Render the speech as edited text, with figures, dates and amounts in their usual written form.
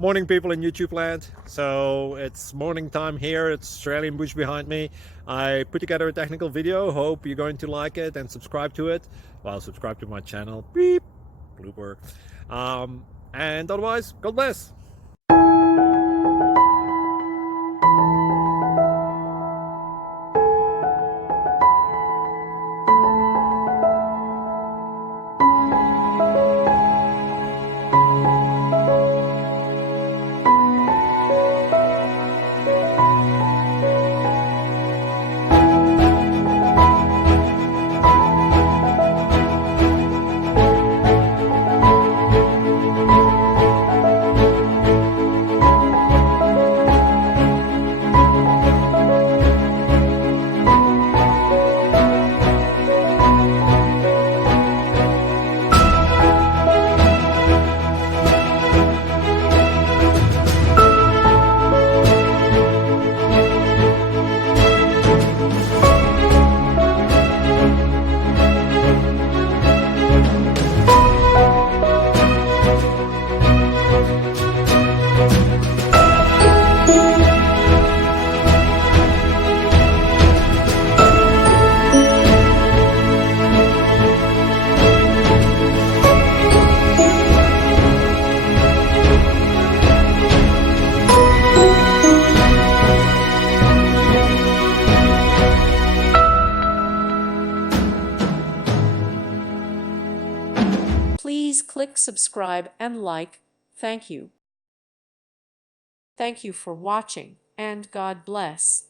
Morning, people in YouTube land. So it's morning time here. It's Australian bush behind me. I put together a technical video. Hope you're going to like it and subscribe to it. Well, subscribe to my channel. Beep. Blooper. And otherwise, God bless. Please click subscribe and like. Thank you. Thank you for watching, and God bless.